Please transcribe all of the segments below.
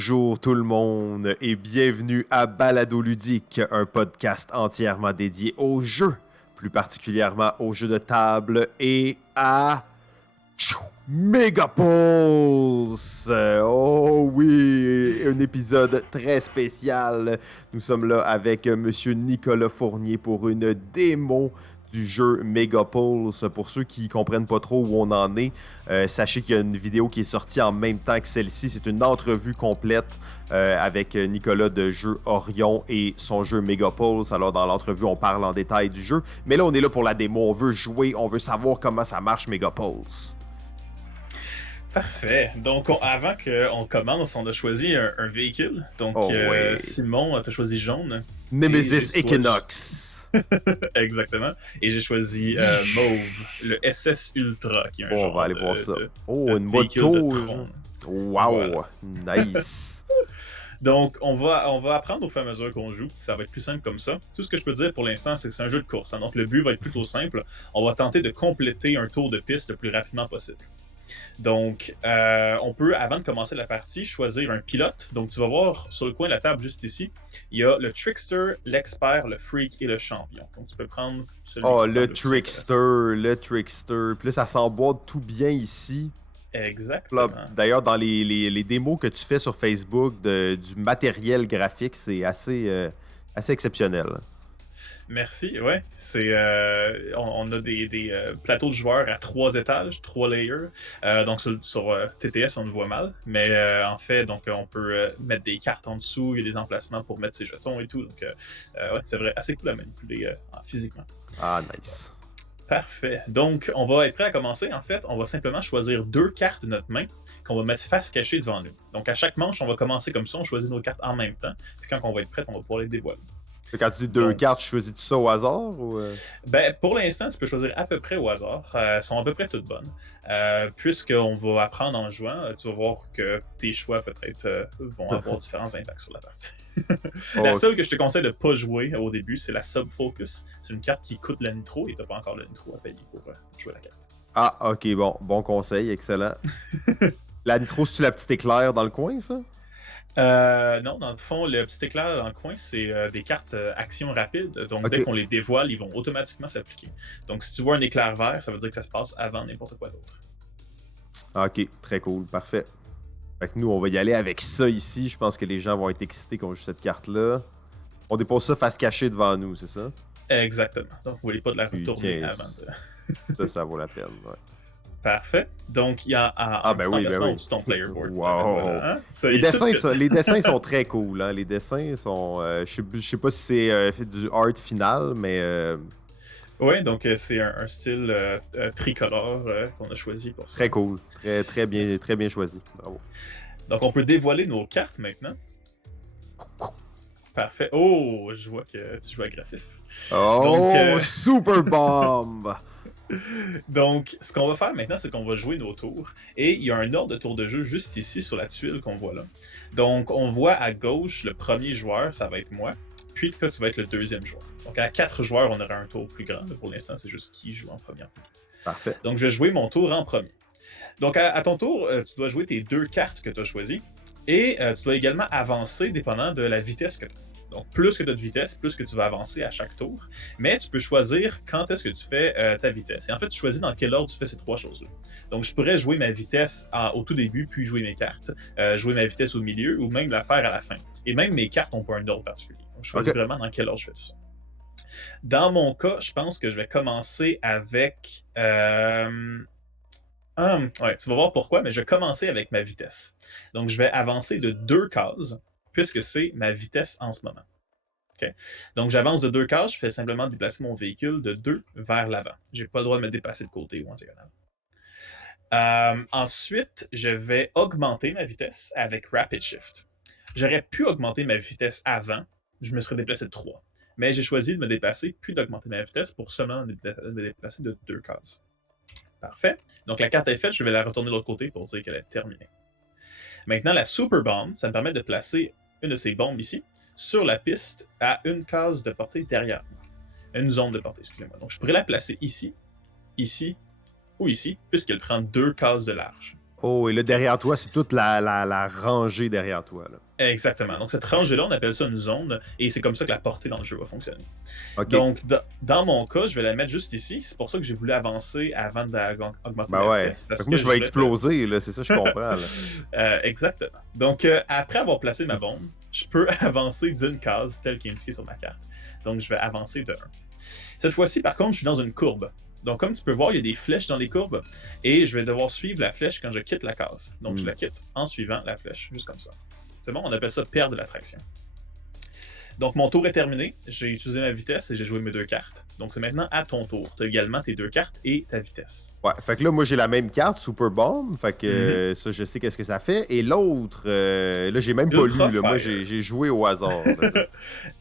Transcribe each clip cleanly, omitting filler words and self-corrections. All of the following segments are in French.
Bonjour tout le monde et bienvenue à Balado Ludique, un podcast entièrement dédié aux jeux, plus particulièrement aux jeux de table et à Megapulse. Oh oui, un épisode très spécial. Nous sommes là avec Monsieur Nicolas Fournier pour une démo du jeu Megapulse. Pour ceux qui comprennent pas trop où on en est, sachez qu'il y a une vidéo qui est sortie en même temps que celle-ci. C'est une entrevue complète avec Nicolas de Jeu Orion et son jeu Megapulse. Alors dans l'entrevue, on parle en détail du jeu. Mais là, on est là pour la démo. On veut jouer, on veut savoir comment ça marche Megapulse. Parfait. Donc, avant qu'on commence, on a choisi un véhicule. Donc, ouais. Simon, tu as choisi jaune. Nemesis Equinox. Exactement. Et j'ai choisi mauve, le SS Ultra, qui est un genre on va aller voir ça. de Une véhicule moto. de tronc. Wow, voilà. Nice. Donc, on va apprendre au fur et à mesure qu'on joue. Ça va être plus simple comme ça. Tout ce que je peux dire pour l'instant, c'est que c'est un jeu de course. Donc, le but va être plutôt simple. On va tenter de compléter un tour de piste le plus rapidement possible. Donc, on peut, avant de commencer la partie, choisir un pilote. Donc, tu vas voir sur le coin de la table juste ici, il y a le Trickster, l'Expert, le Freak et le Champion. Donc, tu peux prendre celui qui le Trickster. Puis là, ça s'emboîte tout bien ici. Exactement. Là, d'ailleurs, dans les démos que tu fais sur Facebook du matériel graphique, c'est assez exceptionnel. Merci, ouais. On a des plateaux de joueurs à 3 étages, 3 layers. Donc sur TTS, on le voit mal. Mais en fait, donc on peut mettre des cartes en dessous, il y a des emplacements pour mettre ses jetons et tout. Donc ouais, c'est vrai, assez cool à manipuler physiquement. Ah, nice. Parfait. Donc, on va être prêt à commencer. En fait, on va simplement choisir 2 cartes de notre main qu'on va mettre face cachée devant nous. Donc, à chaque manche, on va commencer comme ça, on choisit nos cartes en même temps. Puis quand on va être prêt, on va pouvoir les dévoiler. Quand tu dis 2 cartes, tu choisis tout ça au hasard ou Ben, pour l'instant, tu peux choisir à peu près au hasard. Elles sont à peu près toutes bonnes. Puisqu'on va apprendre en jouant, tu vas voir que tes choix peut-être vont avoir différents impacts sur la partie. La seule que je te conseille de ne pas jouer au début, c'est la Sub Focus. C'est une carte qui coûte la nitro et tu n'as pas encore le nitro à payer pour jouer la carte. Ah, ok, bon conseil, excellent. La nitro, c'est-tu la petite éclair dans le coin, ça? Non, dans le fond, le petit éclair dans le coin, c'est des cartes action rapide. Donc, okay. Dès qu'on les dévoile, ils vont automatiquement s'appliquer. Donc, si tu vois un éclair vert, ça veut dire que ça se passe avant n'importe quoi d'autre. Ok, très cool, parfait. Fait que nous, on va y aller avec ça ici. Je pense que les gens vont être excités qu'on joue cette carte-là. On dépose ça face cachée devant nous, c'est ça? Exactement. Donc, vous ne voulez pas de la retourner avant de... ça vaut la peine, ouais. Parfait. Donc, il y a un petit emplacement sur ton player board. Wow. Voilà, hein? Les dessins sont très cool. Hein? Les dessins sont... je sais pas si c'est fait du art final, mais... Oui, donc c'est un style tricolore qu'on a choisi pour ça. Très cool. Très bien choisi. Bravo. Donc, on peut dévoiler nos cartes maintenant. Parfait. Oh, je vois que tu joues agressif. Oh, donc, Super Bomb! Donc, ce qu'on va faire maintenant, c'est qu'on va jouer nos tours. Et il y a un ordre de tour de jeu juste ici sur la tuile qu'on voit là. Donc, on voit à gauche le premier joueur, ça va être moi. Puis, toi, tu vas être le deuxième joueur. Donc, à 4 joueurs, on aura un tour plus grand. Mais pour l'instant, c'est juste qui joue en premier. Parfait. Donc, je vais jouer mon tour en premier. Donc, à ton tour, tu dois jouer tes 2 cartes que tu as choisies. Et tu dois également avancer dépendant de la vitesse que tu as. Donc, plus que tu as de vitesse, plus que tu vas avancer à chaque tour. Mais tu peux choisir quand est-ce que tu fais ta vitesse. Et en fait, tu choisis dans quel ordre tu fais ces 3 choses-là. Donc, je pourrais jouer ma vitesse au tout début, puis jouer mes cartes. Jouer ma vitesse au milieu, ou même la faire à la fin. Et même mes cartes n'ont pas un ordre particulier. Donc, je choisis vraiment dans quel ordre je fais tout ça. Dans mon cas, je pense que je vais commencer avec... ouais, tu vas voir pourquoi, mais je vais commencer avec ma vitesse. Donc, je vais avancer de 2 cases, puisque c'est ma vitesse en ce moment. Okay. Donc, j'avance de 2 cases, je fais simplement déplacer mon véhicule de 2 vers l'avant. Je n'ai pas le droit de me dépasser de côté ou en diagonale. Ensuite, je vais augmenter ma vitesse avec Rapid Shift. J'aurais pu augmenter ma vitesse avant, je me serais déplacé de 3. Mais j'ai choisi de me déplacer, puis d'augmenter ma vitesse pour seulement me déplacer de 2 cases. Parfait. Donc, la carte est faite, je vais la retourner de l'autre côté pour dire qu'elle est terminée. Maintenant, la Super Bomb, ça me permet de placer une de ces bombes ici sur la piste à une case de portée derrière moi. Une zone de portée, excusez-moi. Donc, je pourrais la placer ici, ici ou ici, puisqu'elle prend 2 cases de large. Oh, et là, derrière toi, c'est toute la rangée derrière toi, là. Exactement. Donc, cette rangée-là, on appelle ça une zone, et c'est comme ça que la portée dans le jeu va fonctionner. OK. Donc, dans mon cas, je vais la mettre juste ici. C'est pour ça que j'ai voulu avancer avant d'augmenter Ben mes ouais. FPS. Parce Fait que moi, que je je vais voulais faire... exploser, là. C'est ça, je comprends, là. Exactement. Donc, après avoir placé ma bombe, je peux avancer d'une case telle qu'elle est indiquée sur ma carte. Donc, je vais avancer de 1. Cette fois-ci, par contre, je suis dans une courbe. Donc, comme tu peux voir, il y a des flèches dans les courbes et je vais devoir suivre la flèche quand je quitte la case. Donc, je la quitte en suivant la flèche, juste comme ça. C'est bon, on appelle ça perdre la traction. Donc, mon tour est terminé. J'ai utilisé ma vitesse et j'ai joué mes 2 cartes. Donc, c'est maintenant à ton tour. Tu as également tes 2 cartes et ta vitesse. Ouais, fait que là, moi, j'ai la même carte, Super Bomb. Fait que ça, je sais qu'est-ce que ça fait. Et l'autre, là, j'ai même pas lu. Ultra Là. Moi, Fire. j'ai joué au hasard.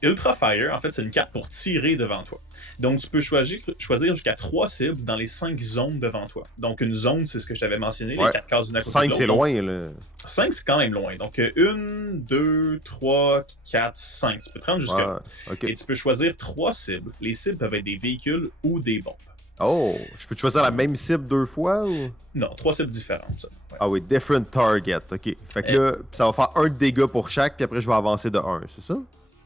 Ultra Fire, en fait, c'est une carte pour tirer devant toi. Donc, tu peux choisir jusqu'à 3 cibles dans les 5 zones devant toi. Donc, une zone, c'est ce que je t'avais mentionné, les 4 cases d'une à côté de 5, l'autre. c'est loin, là. 5, c'est quand même loin. Donc, 1, 2, 3, 4, 5. Tu peux te rendre jusque là. OK. Et tu peux choisir 3 cibles. Les cibles peuvent être des véhicules ou des bombes. Oh, je peux choisir la même cible 2 fois ou? Non, 3 cibles différentes. Ça. Ouais. Ah oui, different target. OK. Fait que là, ça va faire 1 de dégâts pour chaque, puis après, je vais avancer de 1, c'est ça?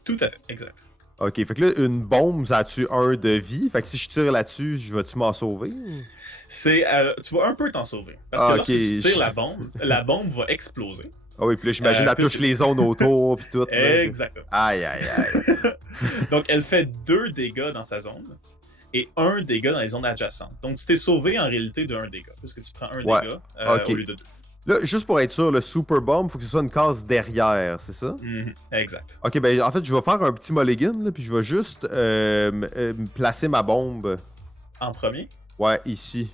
Tout à fait, exact. OK. Fait que là, une bombe, ça tue 1 de vie. Fait que si je tire là-dessus, je vais-tu m'en sauver? Tu vas un peu t'en sauver. Parce que lorsque tu tires OK. la bombe va exploser. Ah oui, puis là, j'imagine, elle touche les zones autour, puis tout. Exactement. Aïe, aïe, aïe. Donc, elle fait 2 dégâts dans sa zone et 1 dégât dans les zones adjacentes. Donc, tu t'es sauvé en réalité de 1 dégât, puisque tu prends 1 dégât au lieu de 2. Là, juste pour être sûr, le Super Bomb, faut que ce soit une case derrière, c'est ça? Exact. Ok, ben en fait, je vais faire un petit mulligan, là, puis je vais juste placer ma bombe. En premier? Ouais, ici.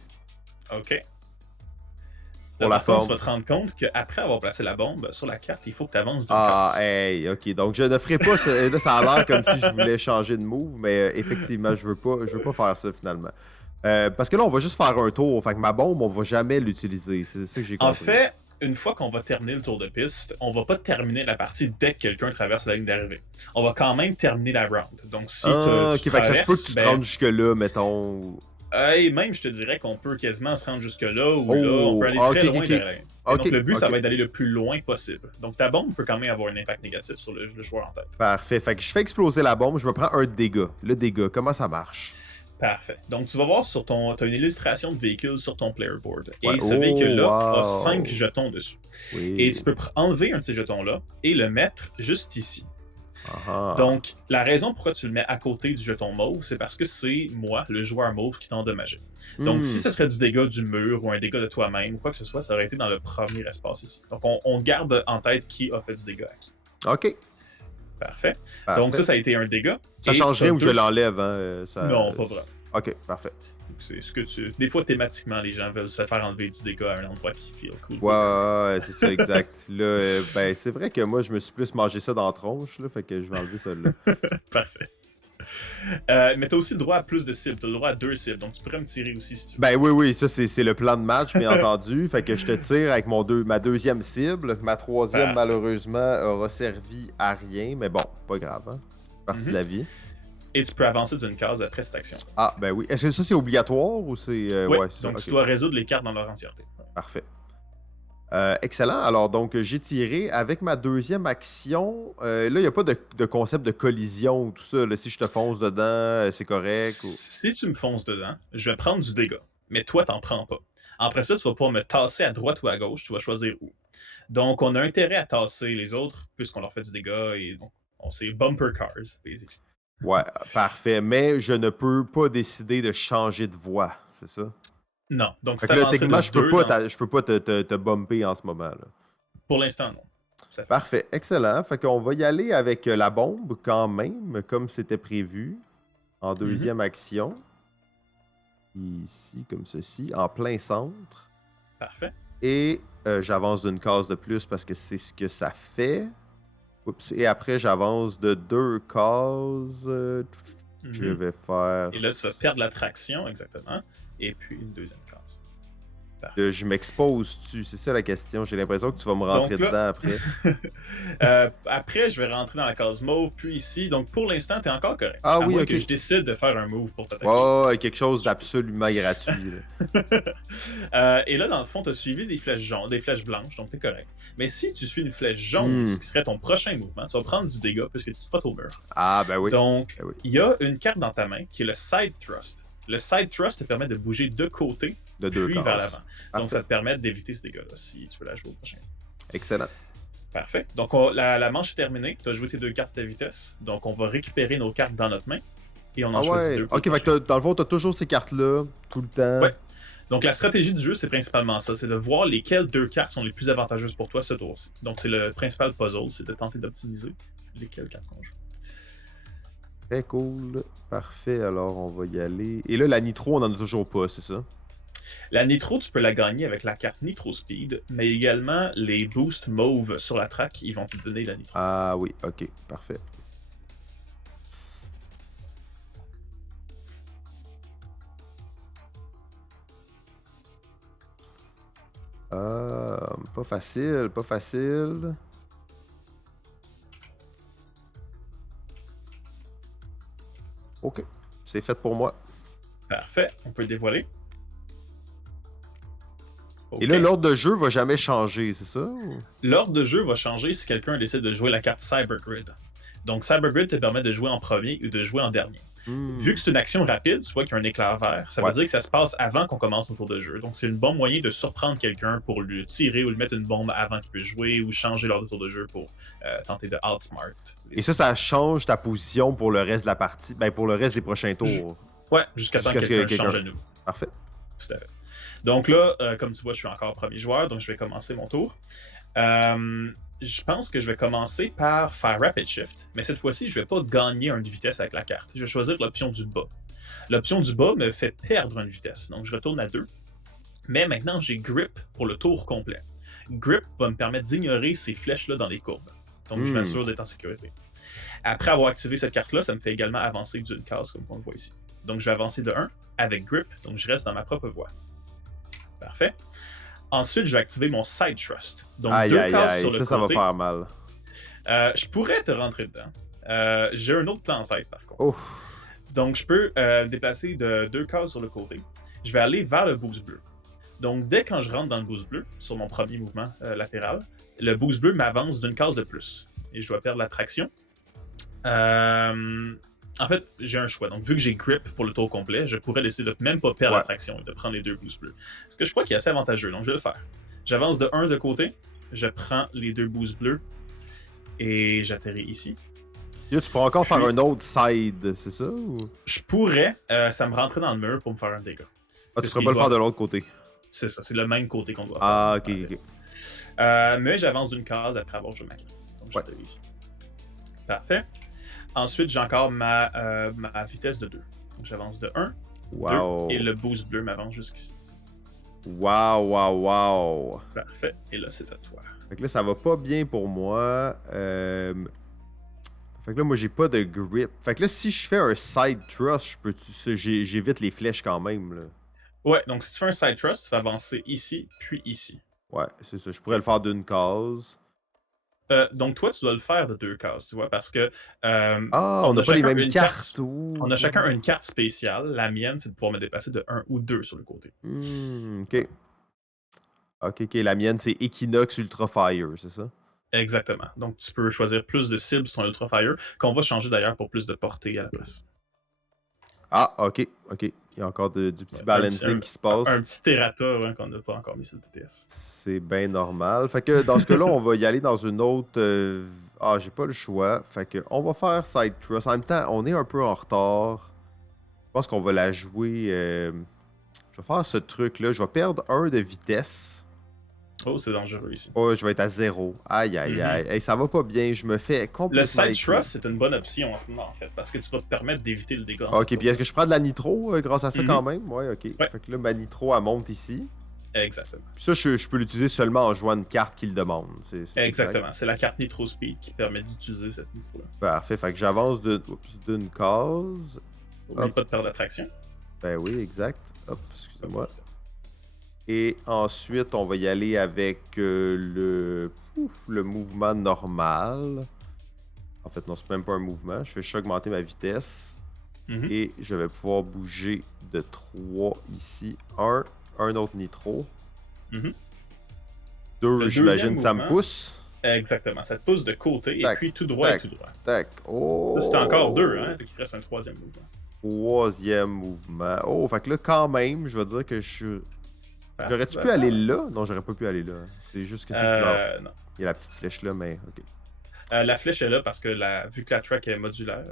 OK. Pour la forme. Tu vas te rendre compte qu'après avoir placé la bombe sur la carte, il faut que tu avances d'une case. case. Hey, ok. Donc, je ne ferai pas ça. Là, ça a l'air comme si je voulais changer de move, mais effectivement, je veux pas faire ça finalement. Parce que là, on va juste faire un tour. Fait que ma bombe, on va jamais l'utiliser. C'est ça que j'ai compris. En fait, une fois qu'on va terminer le tour de piste, on va pas terminer la partie dès que quelqu'un traverse la ligne d'arrivée. On va quand même terminer la round. Donc, si tu fait que ça se peut que tu te rendes jusque-là, mettons. Et même, je te dirais qu'on peut quasiment se rendre jusque-là ou là, on peut aller très loin derrière. Donc, le but, ça va être d'aller le plus loin possible. Donc, ta bombe peut quand même avoir un impact négatif sur le joueur en tête. Parfait. Fait que je fais exploser la bombe, je me prends un dégât. Le dégât, comment ça marche? Parfait. Donc, tu vas voir sur ton. Tu as une illustration de véhicule sur ton player board. Et ce véhicule-là a 5 jetons dessus. Oui. Et tu peux enlever un de ces jetons-là et le mettre juste ici. Ah. Donc, la raison pourquoi tu le mets à côté du jeton mauve, c'est parce que c'est moi, le joueur mauve, qui t'a endommagé. Donc, si ce serait du dégât du mur ou un dégât de toi-même ou quoi que ce soit, ça aurait été dans le premier espace ici. Donc, on garde en tête qui a fait du dégât à qui. OK. Parfait. Donc, ça a été un dégât. Ça change rien ou je l'enlève, hein? Non, pas vraiment. OK, parfait. C'est ce que tu... Des fois, thématiquement, les gens veulent se faire enlever du dégât à un endroit qui feel cool. Ouais, c'est ça, exact. Là, ben, c'est vrai que moi, je me suis plus mangé ça dans la tronche, là, fait que je vais enlever ça là. Parfait. Mais t'as aussi le droit à plus de cibles. T'as le droit à 2 cibles, donc tu pourrais me tirer aussi si tu veux. Ben oui, ça, c'est le plan de match, bien entendu. Fait que je te tire avec ma deuxième cible. Ma troisième, malheureusement, aura servi à rien, mais bon, pas grave, hein. C'est partie de la vie. Et tu peux avancer d'une case après cette action. Ah, ben oui. Est-ce que ça, c'est obligatoire ou c'est... Oui, donc tu dois résoudre les cartes dans leur entièreté. Parfait. Excellent. Alors, donc, j'ai tiré avec ma deuxième action. Là, il n'y a pas de concept de collision ou tout ça. Là, si je te fonce dedans, c'est correct. Si tu me fonces dedans, je vais prendre du dégât. Mais toi, t'en prends pas. Après ça, tu vas pouvoir me tasser à droite ou à gauche. Tu vas choisir où. Donc, on a intérêt à tasser les autres, puisqu'on leur fait du dégât. Et donc, on sait bumper cars, basically. Ouais, parfait. Mais je ne peux pas décider de changer de voie, c'est ça? Non. Donc, fait que là, techniquement, je peux pas te bumper en ce moment. Là. Pour l'instant, non. Parfait, excellent. Fait qu'on va y aller avec la bombe quand même, comme c'était prévu, en deuxième action. Ici, comme ceci, en plein centre. Parfait. Et j'avance d'une case de plus parce que c'est ce que ça fait. Oups. Et après, j'avance de 2 cases. Je vais faire... Et là, tu vas perdre la traction, exactement. Et puis, une deuxième case. Parfait. Je m'expose-tu? C'est ça la question. J'ai l'impression que tu vas me rentrer Donc là, dedans après. après, je vais rentrer dans la case mauve, puis ici. Donc pour l'instant, t'es encore correct. Ah À oui, moins ok. que je décide de faire un move pour t'attaquer. Ouais, quelque chose d'absolument gratuit. Là. Et là, dans le fond, tu as suivi des flèches jaunes, des flèches blanches, donc t'es correct. Mais si tu suis une flèche jaune, Hmm. ce qui serait ton prochain mouvement, tu vas prendre du dégât puisque tu te frottes au mur. Ah, ben oui. Donc, Ben oui. il y a une carte dans ta main qui est le Side Thrust. Le Side Thrust te permet de bouger de côté, De deux puis cases. vers l'avant. Donc, Parfait. ça te permet d'éviter ce dégât-là si tu veux la jouer au prochain. Excellent. Parfait. Donc, la manche est terminée. Tu as joué tes 2 cartes de vitesse. Donc, on va récupérer nos cartes dans notre main. Et on en Ah choisit ouais. 2. Ok, fait que dans le fond, t'as toujours ces cartes-là, tout le temps. Ouais. Donc, la stratégie du jeu, c'est principalement ça. C'est de voir lesquelles 2 cartes sont les plus avantageuses pour toi ce tour-ci. Donc, c'est le principal puzzle. C'est de tenter d'optimiser lesquelles cartes qu'on joue. Très cool. Parfait, alors on va y aller. Et là, la nitro, on en a toujours pas, c'est ça? La Nitro, tu peux la gagner avec la carte Nitro Speed, mais également les boosts mauve sur la track, ils vont te donner la Nitro. Ah oui, ok, parfait. Pas facile, pas facile. Ok, c'est fait pour moi. Parfait, on peut le dévoiler. Et là, Ok. l'ordre de jeu va jamais changer, c'est ça? ou- L'ordre de jeu va changer si quelqu'un décide de jouer la carte Cybergrid. Donc Cybergrid te permet de jouer en premier ou de jouer en dernier. Hmm. Vu que c'est une action rapide, tu vois qu'il y a un éclair vert, ça veut Ouais. dire que ça se passe avant qu'on commence notre tour de jeu. Donc c'est un bon moyen de surprendre quelqu'un pour lui tirer ou lui mettre une bombe avant qu'il puisse jouer ou changer l'ordre de tour de jeu pour tenter de outsmart. Et ça change ta position pour le reste de la partie, ben pour le reste des prochains tours. Ouais, jusqu'à temps que Jusqu'à ce que quelqu'un change quelqu'un- à nouveau. Parfait. Tout à fait. Donc là, comme tu vois, je suis encore premier joueur, donc je vais commencer mon tour. Je pense que je vais commencer par faire Rapid Shift, mais cette fois-ci, je vais pas gagner une vitesse avec la carte. Je vais choisir l'option du bas. L'option du bas me fait perdre une vitesse, donc je retourne à 2. Mais maintenant, j'ai Grip pour le tour complet. Grip va me permettre d'ignorer ces flèches-là dans les courbes. Donc je m'assure d'être en sécurité. Après avoir activé cette carte-là, ça me fait également avancer d'une case, comme on le voit ici. Donc je vais avancer de 1 avec Grip, donc je reste dans ma propre voie. Parfait. Ensuite, je vais activer mon Side Thrust. Donc, Aïe, 2 aïe, cases aïe, sur le ça va côté. faire mal. Je pourrais te rentrer dedans. J'ai un autre plan en tête, par contre. Ouf. Donc, je peux déplacer de 2 cases sur le côté. Je vais aller vers le boost bleu. Donc, dès quand je rentre dans le boost bleu, sur mon premier mouvement latéral, le boost bleu m'avance d'une case de plus. Et je dois perdre la traction. En fait, j'ai un choix. Donc, vu que j'ai grip pour le tour complet, je pourrais décider de même pas perdre la traction et de prendre les 2 boosts bleus. Ce que je crois qui est assez avantageux, donc je vais le faire. J'avance de 1 de côté, je prends les 2 boosts bleus et j'atterris ici. Yo, tu pourras encore faire un autre side, c'est ça? Ou... Je pourrais, ça me rentrer dans le mur pour me faire un dégât. Ah, tu pourrais pas le faire de l'autre côté. C'est ça, c'est le même côté qu'on doit faire. Ah, ok, ok. Mais j'avance d'une case après avoir joué ma carte. Donc, j'atterris ici. Parfait. Ensuite, j'ai encore ma vitesse de 2. Donc, j'avance de 1, Wow. 2, et le boost bleu m'avance jusqu'ici. Wow. Parfait. Et là, c'est à toi. Fait que là, ça va pas bien pour moi. Fait que là, moi, j'ai pas de grip. Fait que là, si je fais un side thrust, j'évite les flèches quand même, là. Ouais, donc si tu fais un side thrust, tu vas avancer ici, puis ici. Ouais, c'est ça. Je pourrais le faire d'une case. Donc toi, tu dois le faire de 2 cases, tu vois, parce que... on n'a pas les mêmes cartes. On a chacun une carte spéciale. La mienne, c'est de pouvoir me déplacer de 1 ou 2 sur le côté. Ok. Ok. La mienne, c'est Equinox Ultra Fire, c'est ça? Exactement. Donc tu peux choisir plus de cibles sur ton Ultra Fire, qu'on va changer d'ailleurs pour plus de portée à la place. Ah, ok. Il y a encore du petit balancing qui se passe. Un petit Terrata qu'on n'a pas encore mis sur le TTS. C'est bien normal. Fait que dans ce cas-là, on va y aller dans une autre... j'ai pas le choix. Fait que on va faire Side Thrust. En même temps, on est un peu en retard. Je pense qu'on va la jouer... Je vais faire ce truc-là. Je vais perdre 1 de vitesse. Oh, c'est dangereux ici. Oh, je vais être à 0. Aïe. Hey, ça va pas bien. Je me fais complètement... Le Side Thrust, c'est une bonne option en ce moment, en fait, parce que tu vas te permettre d'éviter le dégât. Ok, puis est-ce que je prends de la nitro grâce à ça quand même? Ouais, ok. Ouais. Fait que là, ma nitro, elle monte ici. Exactement. Puis ça, je peux l'utiliser seulement en jouant une carte qui le demande. C'est Exactement. C'est la carte Nitro Speed qui permet d'utiliser cette nitro-là. Parfait. Fait que j'avance d'une case. N'oublie pas de perdre l'attraction. Ben oui, exact. Hop, excusez-moi. Et ensuite, on va y aller avec le mouvement normal. En fait, non, c'est même pas un mouvement. Je vais juste augmenter ma vitesse. Mhm. Et je vais pouvoir bouger de 3 ici. Un autre nitro. Mhm. 2, Le j'imagine, deuxième ça me mouvement, pousse. exactement, ça te pousse de côté et Tac, puis tout droit et tac, tout droit. tac. Ça, c'était encore 2, Oh! hein, donc il te reste un troisième mouvement. Troisième mouvement. Oh, fait que là, quand même, je vais dire que je suis. J'aurais-tu pu Parfait. aller là? Non, j'aurais pas pu aller là. C'est juste que c'est dans. Non. Il y a la petite flèche là, mais ok. La flèche est là parce que vu que la track est modulaire,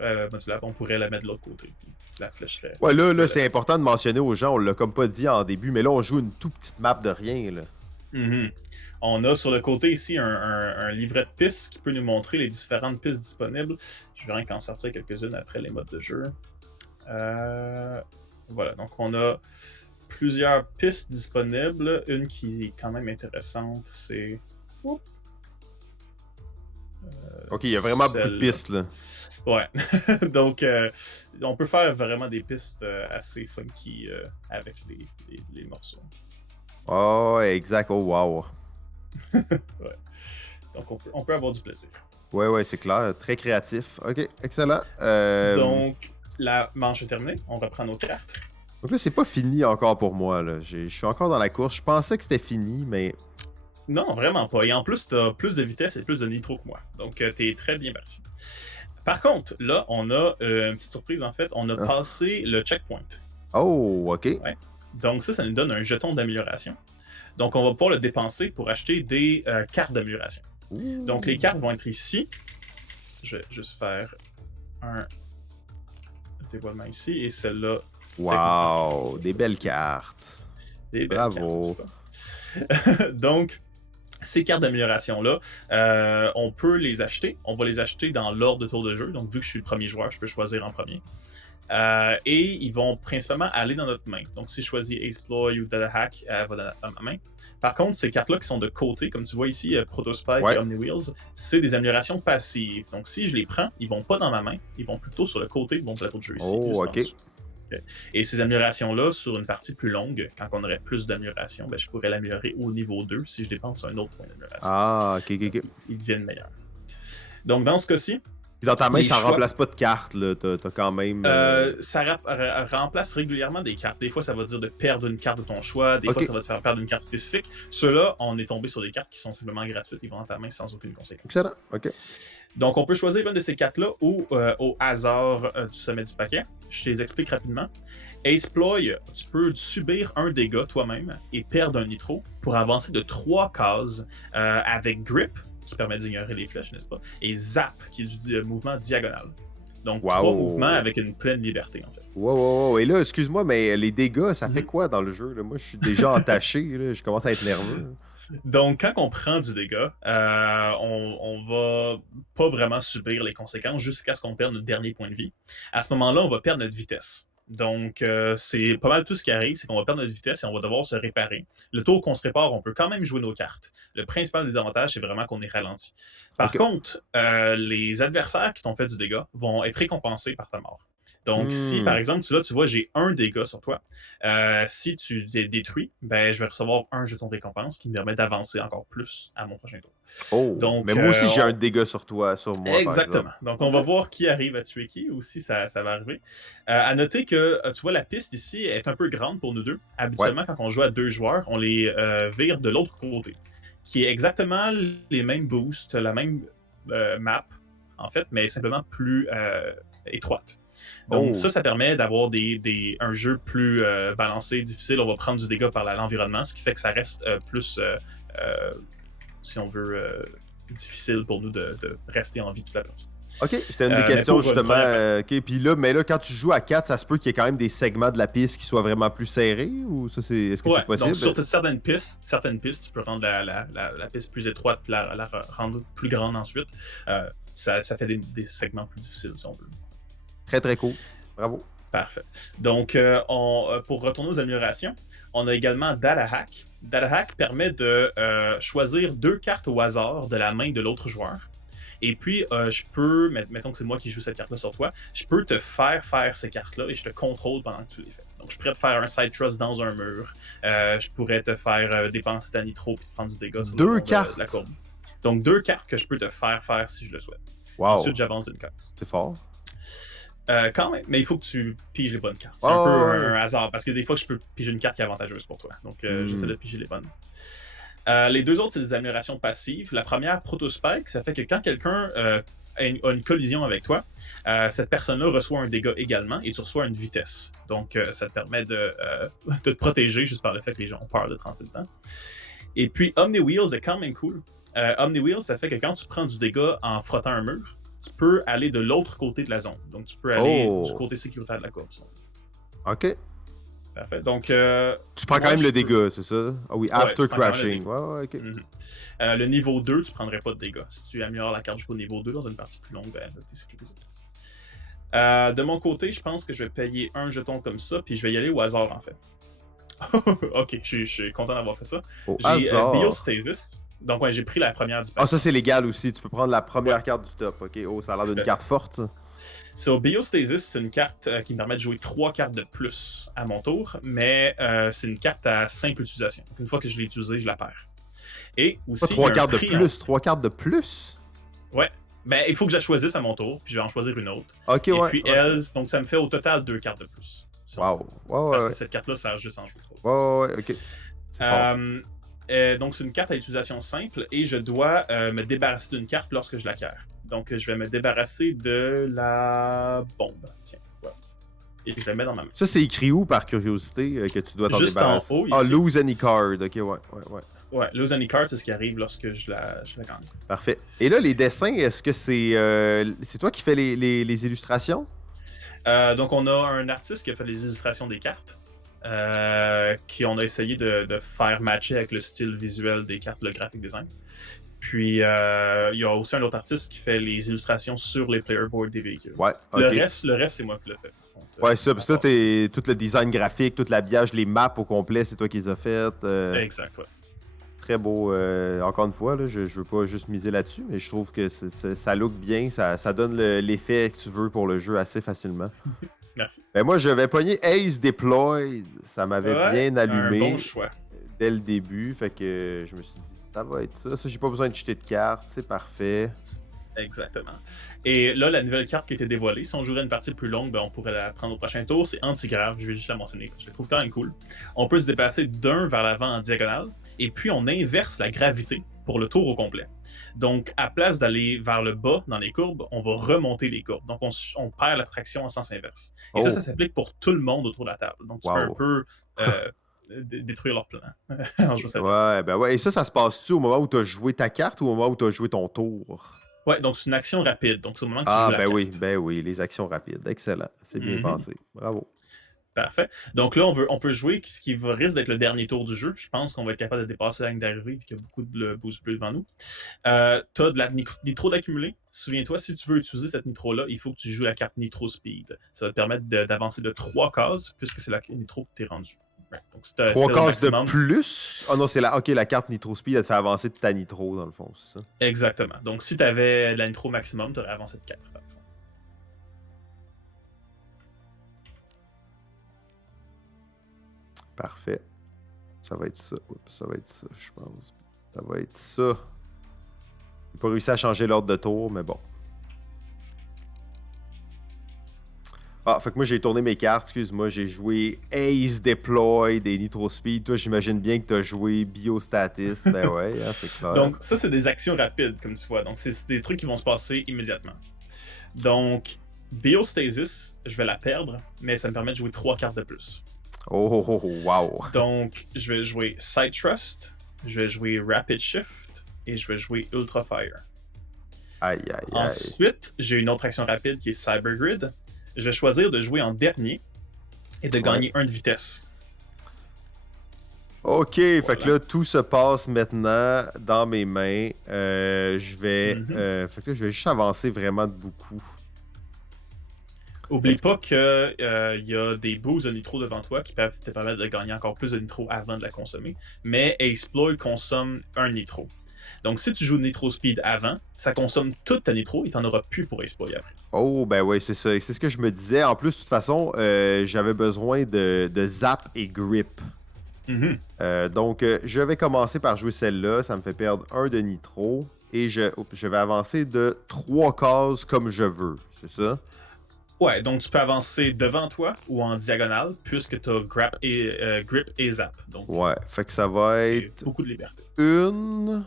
on pourrait la mettre de l'autre côté. Puis la flèche serait. Ouais, là, serait c'est important de mentionner aux gens, on l'a comme pas dit en début, mais là, on joue une toute petite map de rien, là. Mhm. On a sur le côté ici un livret de pistes qui peut nous montrer les différentes pistes disponibles. Je vais rien qu'en sortir quelques-unes après les modes de jeu. Voilà, donc on a plusieurs pistes disponibles. Une qui est quand même intéressante, c'est. Ok, il y a vraiment beaucoup de celle-là. pistes, là. Ouais. Donc, on peut faire vraiment des pistes assez funky avec les morceaux. Oh, exact. Oh, wow. Ouais. Donc, on peut avoir du plaisir. Ouais, c'est clair. Très créatif. Ok, excellent. Donc, la manche est terminée. On reprend nos cartes. Donc là, c'est pas fini encore pour moi, là. Je suis encore dans la course. Je pensais que c'était fini, mais. Non, vraiment pas. Et en plus, t'as plus de vitesse et plus de nitro que moi. Donc, t'es très bien parti. Par contre, là, on a une petite surprise, en fait. On a passé le checkpoint. Oh, ok. Ouais. Donc, ça nous donne un jeton d'amélioration. Donc, on va pouvoir le dépenser pour acheter des cartes d'amélioration. Donc, les cartes vont être ici. Je vais juste faire un dévoilement ici. Et celle-là. Wow, des belles cartes. Des belles Bravo. cartes, donc, ces cartes d'amélioration-là, on peut les acheter. On va les acheter dans l'ordre de tour de jeu. Donc, vu que je suis le premier joueur, je peux choisir en premier. Et ils vont principalement aller dans notre main. Donc, si je choisis Exploit ou Data Hack, elle va dans ma main. Par contre, ces cartes-là qui sont de côté, comme tu vois ici, Protospike et Omni Wheels, c'est des améliorations passives. Donc, si je les prends, ils vont pas dans ma main, ils vont plutôt sur le côté de mon plateau de jeu ici. Oh, ok. Et ces améliorations-là, sur une partie plus longue, quand on aurait plus d'améliorations, ben, je pourrais l'améliorer au niveau 2 si je dépense un autre point d'amélioration. Ah, ok. Ils deviennent meilleurs. Donc, dans ce cas-ci, dans ta main, les ça choix... remplace pas de cartes, là. T'as quand même. Ça remplace régulièrement des cartes. Des fois, ça va dire de perdre une carte de ton choix. Des fois, ça va te faire perdre une carte spécifique. Ceux-là, on est tombé sur des cartes qui sont simplement gratuites. Ils vont dans ta main sans aucune conséquence. Excellent. Ok. Donc, on peut choisir une de ces cartes-là ou au hasard du sommet du paquet. Je te les explique rapidement. Exploit, tu peux subir un dégât toi-même et perdre un nitro pour avancer de 3 cases avec Grip, qui permet d'ignorer les flèches, n'est-ce pas, et Zap, qui est du mouvement diagonal. Donc, 3 mouvements avec une pleine liberté, en fait. Wow. Et là, excuse-moi, mais les dégâts, ça fait quoi dans le jeu? Là? Moi, je suis déjà entaché, là. Je commence à être nerveux. Donc, quand on prend du dégât, on va pas vraiment subir les conséquences jusqu'à ce qu'on perde notre dernier point de vie. À ce moment-là, on va perdre notre vitesse. Donc, c'est pas mal tout ce qui arrive, c'est qu'on va perdre notre vitesse et on va devoir se réparer. Le tour qu'on se répare, on peut quand même jouer nos cartes. Le principal désavantage, c'est vraiment qu'on est ralenti. Par contre, les adversaires qui t'ont fait du dégât vont être récompensés par ta mort. Donc, si par exemple, tu vois, j'ai un dégât sur toi, si tu es détruit, ben, je vais recevoir un jeton de récompense qui me permet d'avancer encore plus à mon prochain tour. Oh, donc, mais moi aussi, j'ai un dégât sur toi, sur moi. Exactement. Par exemple. Donc, on va voir qui arrive à tuer qui ou si ça va arriver. À noter que, tu vois, la piste ici est un peu grande pour nous deux. Habituellement, quand on joue à 2 joueurs, on les vire de l'autre côté, qui est exactement les mêmes boosts, la même map, en fait, mais simplement plus étroite. Donc, ça permet d'avoir un jeu plus balancé, difficile. On va prendre du dégât par l'environnement, ce qui fait que ça reste plus, si on veut, difficile pour nous de rester en vie toute la partie. Ok, c'était une des questions justement. Ok, puis là, mais là, quand tu joues à 4, ça se peut qu'il y ait quand même des segments de la piste qui soient vraiment plus serrés ou ça, est-ce que c'est possible? Donc, sur certaines pistes, tu peux rendre la piste plus étroite et la rendre plus grande ensuite. Ça fait des segments plus difficiles, si on veut. Très, très cool. Bravo. Parfait. Donc, pour retourner aux améliorations, on a également Data Hack. Data Hack permet de choisir 2 cartes au hasard de la main de l'autre joueur. Et puis, je peux, mettons que c'est moi qui joue cette carte-là sur toi, je peux te faire ces cartes-là et je te contrôle pendant que tu les fais. Donc, je pourrais te faire un side thrust dans un mur. Je pourrais te faire dépenser ta nitro puis te prendre du dégât sur le Deux fond cartes. de la courbe. Donc, 2 cartes que je peux te faire si je le souhaite. Wow. Ensuite, j'avance d'une case. C'est fort. Quand même, mais il faut que tu piges les bonnes cartes. C'est Oh, un peu ouais. un hasard, parce que des fois, je peux piger une carte qui est avantageuse pour toi. Donc, j'essaie de piger les bonnes. Les deux autres, c'est des améliorations passives. La première, Protospike, ça fait que quand quelqu'un a une collision avec toi, cette personne-là reçoit un dégât également et tu reçois une vitesse. Donc, ça te permet de te protéger juste par le fait que les gens ont peur de te rentrer dedans. Et puis, Omni Wheels est quand même cool. Omni Wheels, ça fait que quand tu prends du dégât en frottant un mur, tu peux aller de l'autre côté de la zone. Donc, tu peux aller du côté sécuritaire de la courbe. Ok. Parfait. Donc, tu prends quand même le dégât, c'est ça? Ah oui, after crashing. Ouais, ok. Le niveau 2, tu prendrais pas de dégâts. Si tu améliores la carte jusqu'au niveau 2 dans une partie plus longue, ben, t'es sécurisé. De mon côté, je pense que je vais payer un jeton comme ça, puis je vais y aller au hasard, en fait. Ok, je suis content d'avoir fait ça. J'ai Biostasis. Donc, ouais, j'ai pris la première du pack. Ah, ça, c'est légal aussi. Tu peux prendre la première carte du top. Ok, oh, ça a l'air d'une carte forte. Biostasis, c'est une carte qui me permet de jouer 3 cartes de plus à mon tour, mais c'est une carte à simple utilisation. Donc, une fois que je l'ai utilisée, je la perds. Et aussi. 3 cartes de plus? 3 cartes de plus? Ouais. Ben, il faut que je la choisisse à mon tour, puis je vais en choisir une autre. Ok, et ouais. Puis elle, donc ça me fait au total 2 cartes de plus. Wow. Parce que cette carte-là sert juste en jouer 3. Ouais, ok. Donc, c'est une carte à utilisation simple et je dois me débarrasser d'une carte lorsque je l'acquiers. Donc, je vais me débarrasser de la bombe. Tiens, voilà. Et je la mets dans ma main. Ça, c'est écrit où par curiosité que tu dois t'en débarrasser? Juste en haut, ici. Ah, lose any card. Ok, ouais. Ouais, lose any card, c'est ce qui arrive lorsque je la gagne. Parfait. Et là, les dessins, est-ce que c'est toi qui fais les illustrations? Donc, on a un artiste qui a fait les illustrations des cartes. On a essayé de faire matcher avec le style visuel des cartes, le graphic design. Puis, il y a aussi un autre artiste qui fait les illustrations sur les player boards des véhicules. Ouais, okay. Le reste, c'est moi qui l'ai fait. Ouais, ça, parce que toi, tout le design graphique, tout l'habillage, les maps au complet, c'est toi qui les as faites. Exact, ouais. Très beau. Encore une fois, là, je veux pas juste miser là-dessus, mais je trouve que ça look bien, ça donne l'effet que tu veux pour le jeu assez facilement. Merci. Ben moi, je vais pogner Ace Deployed. Ça m'avait bien allumé un bon choix. Dès le début. Fait que je me suis dit, ça va être ça. Ça, j'ai pas besoin de jeter de cartes. C'est parfait. Exactement. Et là, la nouvelle carte qui a été dévoilée, si on jouerait une partie plus longue, ben, on pourrait la prendre au prochain tour. C'est Antigrave. Je vais juste la mentionner parce que je la trouve quand même cool. On peut se déplacer d'un vers l'avant en diagonale. Et puis, on inverse la gravité pour le tour au complet. Donc, à place d'aller vers le bas dans les courbes, on va remonter les courbes. Donc, on perd la traction en sens inverse. Et ça s'applique pour tout le monde autour de la table. Donc, tu peux un peu détruire leur plan. Ouais. Et ça se passe-tu au moment où tu as joué ta carte ou au moment où tu as joué ton tour? Ouais, donc c'est une action rapide. Donc, c'est au moment que tu joues la carte. Oui, les actions rapides. Excellent. C'est bien pensé. Bravo. Parfait. Donc là, on peut jouer ce qui risque d'être le dernier tour du jeu. Je pense qu'on va être capable de dépasser la ligne d'arrivée vu qu'il y a beaucoup de boost bleu devant nous. Tu as de la nitro d'accumuler. Souviens-toi, si tu veux utiliser cette nitro-là, il faut que tu joues la carte Nitro Speed. Ça va te permettre d'avancer de 3 cases puisque c'est la nitro que tu es rendu. Ouais, donc 3 cases de plus? Ah non, c'est la carte Nitro Speed, elle te fait avancer de ta nitro dans le fond, c'est ça? Exactement. Donc si tu avais la nitro maximum, tu aurais avancé de 4 par exemple. Parfait. Ça va être ça. Ça va être ça, je pense. Ça va être ça. J'ai pas réussi à changer l'ordre de tour, mais bon. Ah, fait que moi j'ai tourné mes cartes, excuse-moi, j'ai joué Ace Deployed et Nitro Speed. Toi, j'imagine bien que t'as joué Biostatis. Ben ouais, hein, c'est clair. Donc ça, c'est des actions rapides, comme tu vois. Donc c'est des trucs qui vont se passer immédiatement. Donc, Biostasis, je vais la perdre, mais ça me permet de jouer 3 cartes de plus. Oh, wow. Donc, je vais jouer Side Thrust, je vais jouer Rapid Shift et je vais jouer Ultra Fire. Aïe. Ensuite, j'ai une autre action rapide qui est Cyber Grid. Je vais choisir de jouer en dernier et de gagner 1 de vitesse. Ok, voilà. Fait que là, tout se passe maintenant dans mes mains. Fait que là, je vais juste avancer vraiment de beaucoup. Oublie Est-ce que- pas qu'il y a des boosts de nitro devant toi qui peuvent te permettre de gagner encore plus de nitro avant de la consommer. Mais Exploit consomme un nitro. Donc si tu joues Nitro Speed avant, ça consomme toute ta nitro et t'en auras plus pour Exploit après. Oh, ben oui, c'est ça. C'est ce que je me disais. En plus, de toute façon, j'avais besoin de zap et grip. Mhm. Donc, je vais commencer par jouer celle-là. Ça me fait perdre 1 de nitro. Et je vais avancer de 3 cases comme je veux. C'est ça? Ouais, donc tu peux avancer devant toi ou en diagonale puisque tu as grip et zap. Donc, Ouais. Fait que ça va c'est être beaucoup de liberté. 1,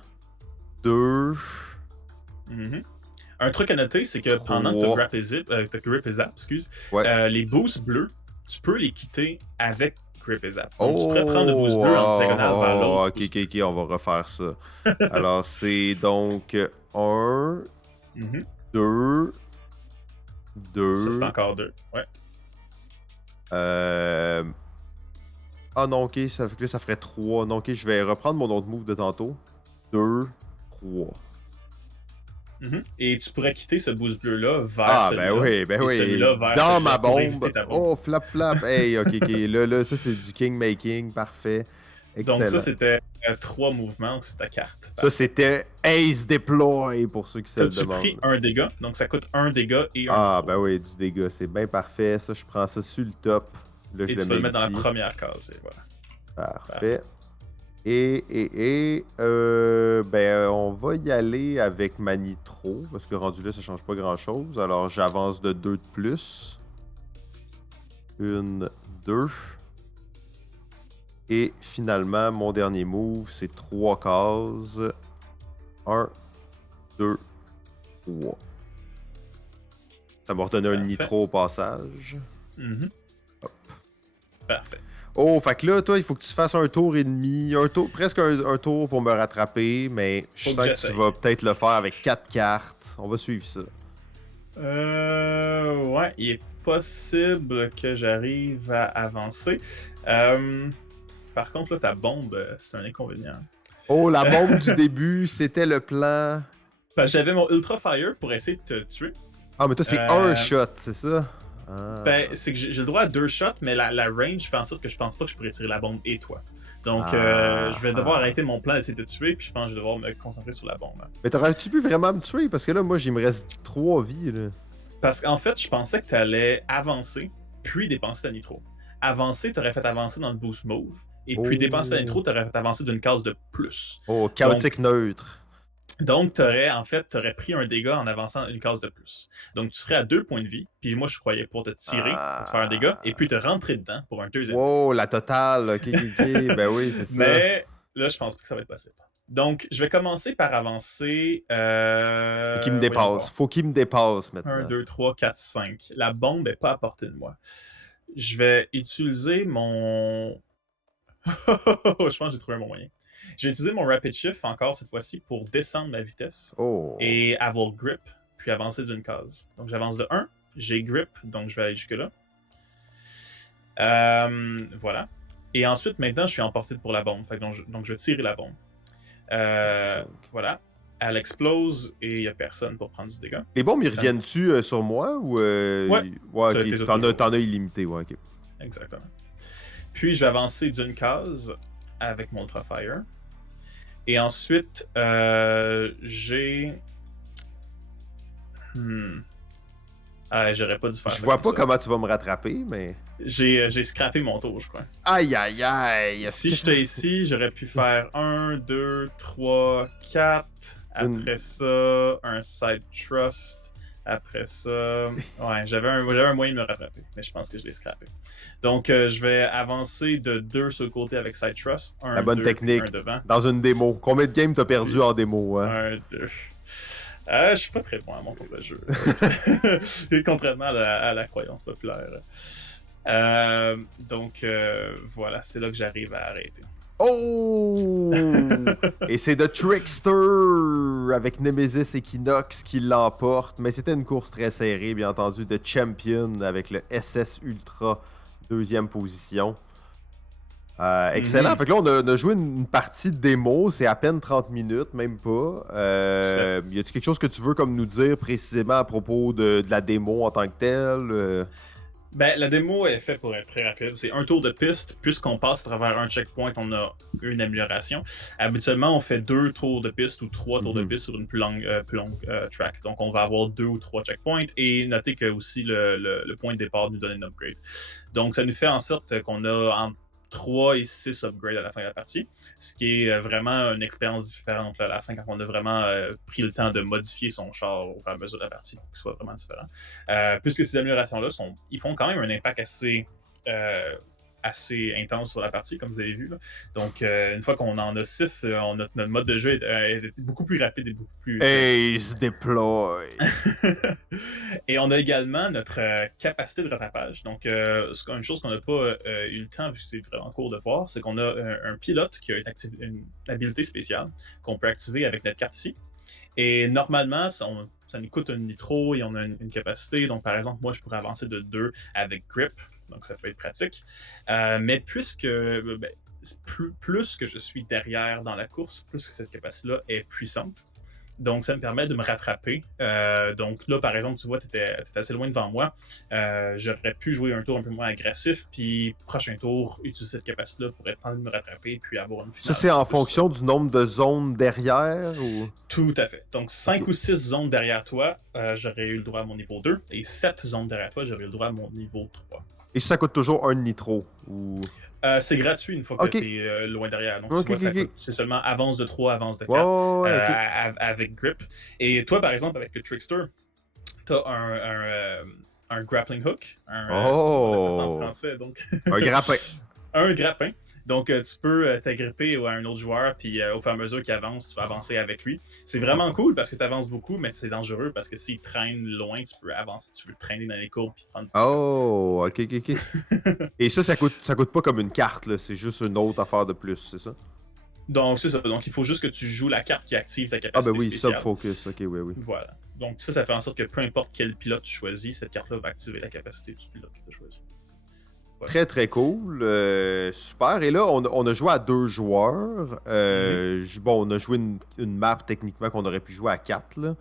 2, Mhm. Un truc à noter, c'est que pendant que tu Trois. as grip et zap, Ouais. les boosts bleus, tu peux les quitter avec grip et zap. Donc tu Oh, pourrais prendre le boost bleu en diagonale vers l'autre. ok, on va refaire ça. Alors, c'est donc 1, Mhm. 2, Ça, c'est 2. encore 2. Ouais. Ah non, ok, ça fait que là, ça ferait 3. Non, ok, je vais reprendre mon autre move de tantôt. 2, 3. Mhm. Et tu pourrais quitter ce boost bleu-là vers Ah, celui-là. ben et oui. celui-là vers Dans celui-là ma pour bombe. éviter ta bombe. Oh, flap. Hey, ok. Là, ça, c'est du king making. Parfait. Donc ça, Excellent. c'était 3 mouvements, donc c'est ta carte. Ça, c'était Ace Deploy pour ceux qui se le T'as-tu pris demandent. un dégât? Donc ça coûte un dégât et un Ah, nitro. ben oui, du dégât. C'est bien parfait. Ça, je prends ça sur le top. Là, je Et le tu vas mets le mettre dans la ici. première case. Et voilà. Parfait. On va y aller avec ma nitro, parce que rendu là, ça change pas grand-chose. Alors, j'avance de 2 de plus. 1, 2. Et finalement, mon dernier move, c'est 3 cases. 1, 2, 3. Ça m'a redonné un Parfait. nitro au passage. Mhm. Hop. Parfait. Oh, fait que là, toi, il faut que tu fasses un tour et demi, presque un tour pour me rattraper, mais je Faut que sens que tu j'essaye. vas peut-être le faire avec 4 cartes. On va suivre ça. Ouais, il est possible que j'arrive à avancer. Par contre, là, ta bombe, c'est un inconvénient. Oh, la bombe du début, c'était le plan. Parce que j'avais mon Ultra Fire pour essayer de te tuer. Ah, mais toi, c'est un shot, c'est ça? Ah. Ben, c'est que j'ai le droit à 2 shots, mais la range fait en sorte que je pense pas que je pourrais tirer la bombe et toi. Donc, je vais devoir arrêter mon plan d'essayer de te tuer, puis je pense que je vais devoir me concentrer sur la bombe. Hein. Mais t'aurais-tu pu vraiment me tuer? Parce que là, moi, il me reste 3 vies, là. Parce qu'en fait, je pensais que tu allais avancer, puis dépenser ta nitro. Avancer, t'aurais fait avancer dans le boost move, et puis dépenser ta nitro, t'aurais fait avancer d'une case de plus. Oh, chaotique neutre. Donc, t'aurais pris un dégât en avançant une case de plus. Donc, tu serais à 2 points de vie, puis moi, je croyais pour te tirer, pour te faire un dégât, et puis te rentrer dedans pour un deuxième. Wow, la totale, ok. Ben oui, c'est ça. Mais là, je pense pas que ça va être possible. Donc, je vais commencer par avancer. Faut qu'il me dépasse. Faut qu'il me dépasse maintenant. 1, 2, 3, 4, 5. La bombe n'est pas à portée de moi. Je vais utiliser mon. Je pense que j'ai trouvé un bon moyen. Je vais utiliser mon Rapid Shift encore cette fois-ci pour descendre ma vitesse Oh. et avoir grip, puis avancer d'une case. Donc j'avance de 1, j'ai grip, donc je vais aller jusque-là. Voilà. Et ensuite, maintenant, je suis emporté pour la bombe. Fait que donc je vais tirer la bombe. Voilà. Elle explose et il n'y a personne pour prendre du dégât. Les bombes, ils reviennent-tu sur moi ou. Ouais, ok. T'en as illimité, ouais, ok. Exactement. Puis je vais avancer d'une case avec mon Ultra Fire. Et ensuite, j'ai. J'aurais pas dû faire ça. Je vois pas comment tu vas me rattraper, mais. J'ai scrappé mon tour, je crois. Aïe. Si j'étais ici, j'aurais pu faire 1, 2, 3, 4. Après ça, un Side Trust. Après ça. Ouais, j'avais un moyen de me rattraper, mais je pense que je l'ai scrappé. Donc, je vais avancer de 2 sur le côté avec Side Trust. La bonne technique. Un devant. Dans une démo. Combien de games t'as perdu en démo, hein? 1, 2. Je suis pas très bon à mon propre jeu. Contrairement à la croyance populaire. Donc, voilà, c'est là que j'arrive à arrêter. Oh! Et c'est The Trickster avec Nemesis Equinox qui l'emporte. Mais c'était une course très serrée, bien entendu. The Champion avec le SS Ultra, 2e position. Excellent. Mhm. Fait que là, on a joué une partie de démo. C'est à peine 30 minutes, même pas. Tout à fait. Y a-tu quelque chose que tu veux comme nous dire précisément à propos de la démo en tant que telle? Ben, la démo est faite pour être très rapide. C'est un tour de piste. Puisqu'on passe à travers un checkpoint, on a une amélioration. Habituellement, on fait 2 tours de piste ou 3 tours de Mhm. piste sur une plus longue track. Donc, on va avoir 2 ou 3 checkpoints. Et notez que aussi le point de départ nous donne un upgrade. Donc, ça nous fait en sorte qu'on a entre 3 et 6 upgrades à la fin de la partie, ce qui est vraiment une expérience différente là, à la fin quand on a vraiment pris le temps de modifier son char au fur et à mesure de la partie pour qu'il soit vraiment différent. Puisque ces améliorations-là, ils font quand même un impact euh, assez intense sur la partie, comme vous avez vu. Là. Donc, une fois qu'on en a 6, notre mode de jeu est beaucoup plus rapide et beaucoup plus Ace Deploy. Et on a également notre capacité de rattrapage. Donc, une chose qu'on n'a pas eu le temps, vu que c'est vraiment court de voir, c'est qu'on a un pilote qui a une habilité spéciale qu'on peut activer avec notre carte ici. Et normalement, ça nous coûte un nitro et on a une capacité. Donc, par exemple, moi, je pourrais avancer de 2 avec grip. Donc, ça peut être pratique. Mais plus que je suis derrière dans la course, plus que cette capacité-là est puissante. Donc, ça me permet de me rattraper. Donc là, par exemple, tu vois, tu étais assez loin devant moi. J'aurais pu jouer un tour un peu moins agressif, puis prochain tour, utiliser cette capacité-là pour être en train de me rattraper, puis avoir une Ça, finale un c'est petit en peu plus. fonction du nombre de zones derrière ou. Tout à fait. Donc, Ok. 5 ou 6 zones derrière toi, j'aurais eu le droit à mon niveau 2, et 7 zones derrière toi, j'aurais eu le droit à mon niveau 3. Et ça coûte toujours un nitro ou. C'est gratuit une fois que Ok. tu es loin derrière. Donc, tu Ok, vois, ok, ça coûte. ok. C'est seulement avance de 3, avance de Ouais, 4 ouais, ouais, ok. avec grip. Et toi, par exemple, avec le Trickster, tu as un grappling hook. Comment on appelle ça en Oh! français? Donc, Un grappin. un grappin. Donc, tu peux t'agripper à un autre joueur, puis au fur et à mesure qu'il avance, tu vas avancer avec lui. C'est vraiment cool parce que tu avances beaucoup, mais c'est dangereux parce que s'il traîne loin, tu peux avancer, tu peux le traîner dans les courbes puis prendre du Oh! Ok, ok, ok. dégât. Et ça coûte pas comme une carte, là. C'est juste une autre affaire de plus, c'est ça? Donc, c'est ça. Donc, il faut juste que tu joues la carte qui active ta Ah, ben capacité oui, spéciale. sub-focus. Ok, oui, oui. Voilà. Donc, ça fait en sorte que peu importe quel pilote tu choisis, cette carte-là va activer la capacité du pilote que tu as choisi. Voilà. Très, très cool. Super. Et là, on a joué à 2 joueurs. Mhm. Bon, on a joué une map techniquement qu'on aurait pu jouer à 4, là.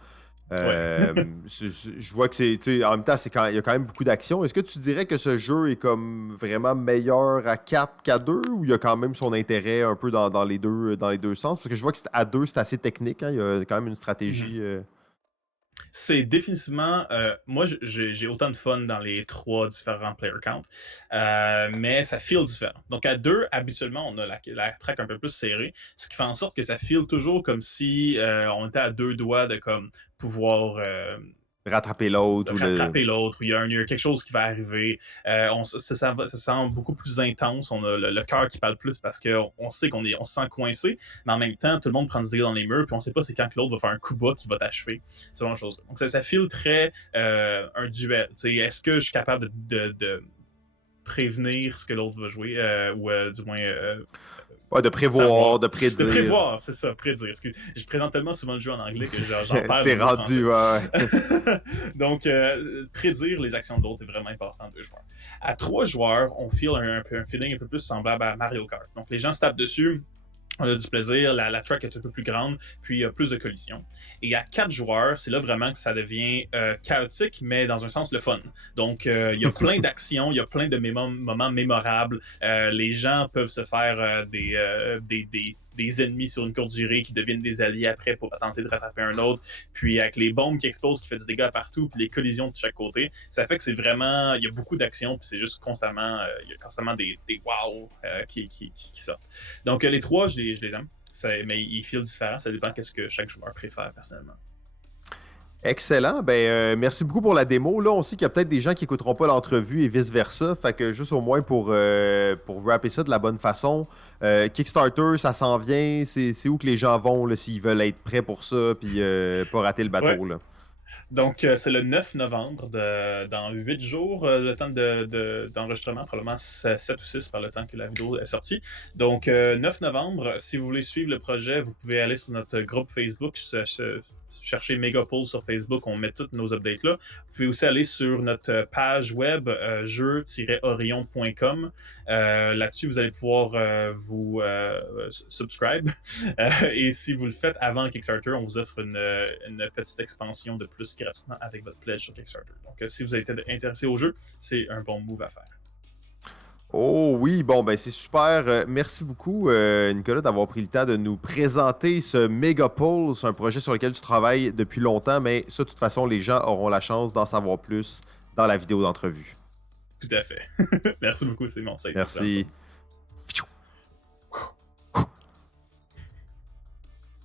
Ouais. Je vois que c'est, tu sais, en même temps, il y a quand même beaucoup d'action. Est-ce que tu dirais que ce jeu est comme vraiment meilleur à 4 qu'à 2 ou il y a quand même son intérêt un peu dans les deux sens? Parce que je vois que à 2 c'est assez technique, hein. Il y a quand même une Mhm. stratégie. C'est définitivement. Moi, j'ai autant de fun dans les 3 différents player count, mais ça feel différent. Donc, à 2, habituellement, on a la track un peu plus serrée, ce qui fait en sorte que ça feel toujours comme si on était à 2 doigts de comme pouvoir Rattraper l'autre ou le. rattraper l'autre, il y a quelque chose qui va arriver. Ça sent beaucoup plus intense. On a le cœur qui parle plus parce qu'on sait on se sent coincé, mais en même temps, tout le monde prend du délai dans les murs, puis on sait pas c'est quand que l'autre va faire un coup bas qui va t'achever. C'est genre de choses. Donc ça file très un duel. T'sais, est-ce que je suis capable de prévenir ce que l'autre va jouer, ou du moins Ouais, de prévoir, savoir, de de prédire. prévoir, c'est ça, prédire. Je présente tellement souvent le jeu en anglais que j'en perds le T'es mot français. rendu, ouais. Donc, prédire les actions de l'autre est vraiment important à 2 joueurs. À 3 joueurs, on feel un feeling un peu plus semblable à Mario Kart. Donc, les gens se tapent dessus, on a du plaisir, la track est un peu plus grande, puis il y a plus de collisions. Et à 4 joueurs, c'est là vraiment que ça devient chaotique, mais dans un sens le fun. Donc, il y a plein d'actions, il y a plein de moments mémorables. Les gens peuvent se faire des ennemis sur une courte durée qui deviennent des alliés après pour tenter de rattraper un autre. Puis avec les bombes qui explosent, qui font du dégât partout, puis les collisions de chaque côté, ça fait que c'est vraiment, il y a beaucoup d'actions, puis c'est juste constamment, il y a constamment des wow qui sortent. Donc, les 3, je les aime. Mais ils feel différents. Ça dépend qu'est-ce que chaque joueur préfère personnellement. Excellent. Ben, merci beaucoup pour la démo. Là, on sait qu'il y a peut-être des gens qui écouteront pas l'entrevue et vice-versa. Fait que juste au moins pour rapper ça de la bonne façon, Kickstarter, ça s'en vient. C'est où que les gens vont là, s'ils veulent être prêts pour ça puis pas rater le Ouais. bateau, là. Donc, c'est le 9 novembre, dans 8 jours, le temps d'enregistrement, probablement 7 ou 6 par le temps que la vidéo est sortie. Donc, 9 novembre, si vous voulez suivre le projet, vous pouvez aller sur notre groupe Facebook. cherchez Megapole sur Facebook, on met toutes nos updates là. Vous pouvez aussi aller sur notre page web jeu-orion.com. Là-dessus, vous allez pouvoir vous subscribe. Et si vous le faites avant Kickstarter, on vous offre une petite expansion de plus gratuitement avec votre pledge sur Kickstarter. Donc, si vous êtes intéressé au jeu, c'est un bon move à faire. Oh oui, bon, ben c'est super. Merci beaucoup, Nicolas, d'avoir pris le temps de nous présenter ce Megapole. C'est un projet sur lequel tu travailles depuis longtemps, mais ça, de toute façon, les gens auront la chance d'en savoir plus dans la vidéo d'entrevue. Tout à fait. Merci beaucoup, Simon. Merci.